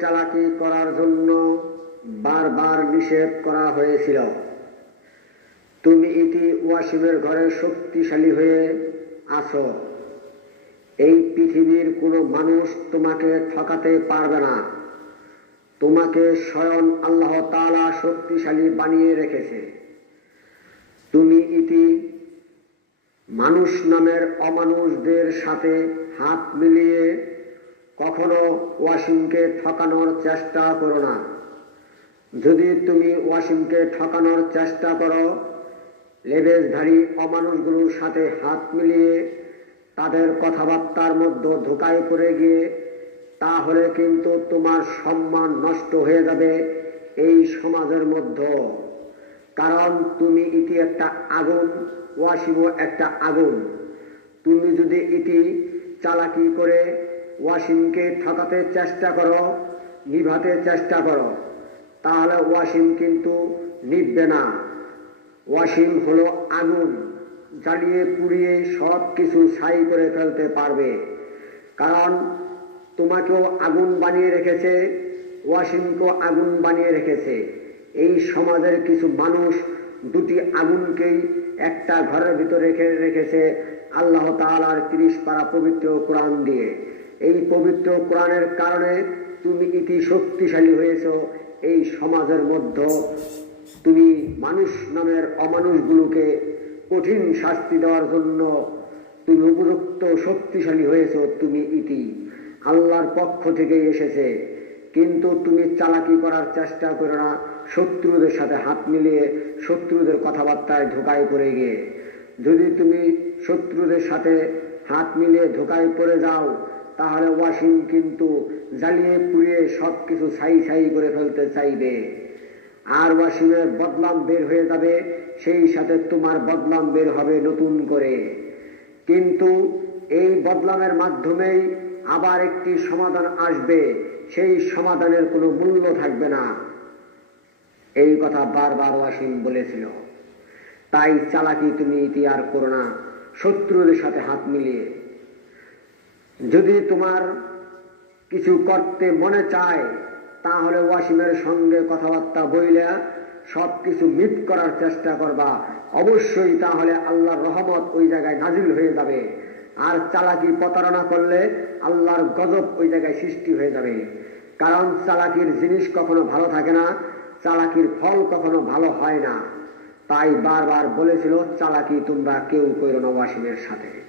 চালাকি করার জন্য বারবার নিষেধ করা হয়েছিল। তুমি ইতি ওয়াসিমের ঘরে শক্তিশালী হয়ে আছো। এই পৃথিবীর কোনো মানুষ তোমাকে ঠকাতে পারবে না। তোমাকে স্বয়ং আল্লাহ তাআলা শক্তিশালী বানিয়ে রেখেছে। তুমি ইতি মানুষ নামের অমানুষদের সাথে হাত মিলিয়ে কখনো ওয়াসিমকে ঠকানোর চেষ্টা করো না। যদি তুমি ওয়াসিমকে ঠকানোর চেষ্টা করো, লেবেজধারী অমানুষগুলোর সাথে হাত মিলিয়ে তাদের কথাবার্তার মধ্যে ধোঁকায় পড়ে গিয়ে, তাহলে কিন্তু তোমার সম্মান নষ্ট হয়ে যাবে এই সমাজের মধ্যে। কারণ তুমি ইতি একটা আগুন, ওয়াসিমও একটা আগুন। তুমি যদি ইতি চালাকি করে ওয়াসিমকে ঠকাতে চেষ্টা করো, নিভাতে চেষ্টা করো, তাহলে ওয়াসিম কিন্তু নিভবে না। ওয়াসিম হলো আগুন, জ্বালিয়ে পুড়িয়ে সব কিছু ছাই করে ফেলতে পারবে। কারণ তোমাকেও আগুন বানিয়ে রেখেছে, ওয়াসিমকেও আগুন বানিয়ে রেখেছে। এই সমাজের কিছু মানুষ দুটি আগুনকেই একটা ঘরের ভিতরে রেখেছে আল্লাহ তাআলার 30 পারা পবিত্র কোরআন দিয়ে। এই পবিত্র কোরআনের কারণে তুমি ইতি শক্তিশালী হয়েছো এই সমাজের মধ্যে। তুমি মানুষ নামের অমানুষগুলোকে কঠিন শাস্তি দেওয়ার জন্য তুমি উপযুক্ত শক্তিশালী হয়েছো। তুমি ইতি আল্লাহর পক্ষ থেকে এসেছে। কিন্তু তুমি চালাকি করার চেষ্টা করো না শত্রুদের সাথে হাত মিলিয়ে, শত্রুদের কথাবার্তায় ধোঁকায় পড়ে গিয়ে। যদি তুমি শত্রুদের সাথে হাত মিলিয়ে ধোঁকায় পড়ে যাও, তাহলে ওয়াসিম কিন্তু জ্বালিয়ে পুড়িয়ে সব কিছু ছাই ছাই করে ফেলতে চাইবে। আর ওয়াসিমের বদনাম বের হয়ে যাবে, সেই সাথে তোমার বদনাম বের হবে নতুন করে। কিন্তু এই বদনামের মাধ্যমেই আবার একটি সমাধান আসবে, সেই সমাধানের কোনো মূল্য থাকবে না। এই কথা বারবার ওয়াসিম বলেছিল। তাই চালাকি তুমি ইতি আর করো না শত্রুদের সাথে হাত মিলিয়ে। যদি তোমার কিছু করতে মনে চায়, তাহলে ওয়াসিমের সঙ্গে কথাবার্তা বইলে সব কিছু মিট করার চেষ্টা করবা। অবশ্যই তাহলে আল্লাহর রহমত ওই জায়গায় নাজিল হয়ে যাবে। আর চালাকি প্রতারণা করলে আল্লাহর গজব ওই জায়গায় সৃষ্টি হয়ে যাবে। কারণ চালাকির জিনিস কখনো ভালো থাকে না, চালাকির ফল কখনো ভালো হয় না। তাই বারবার বলেছিল চালাকি তোমরা কেউ করো না ওয়াসিমের সাথে।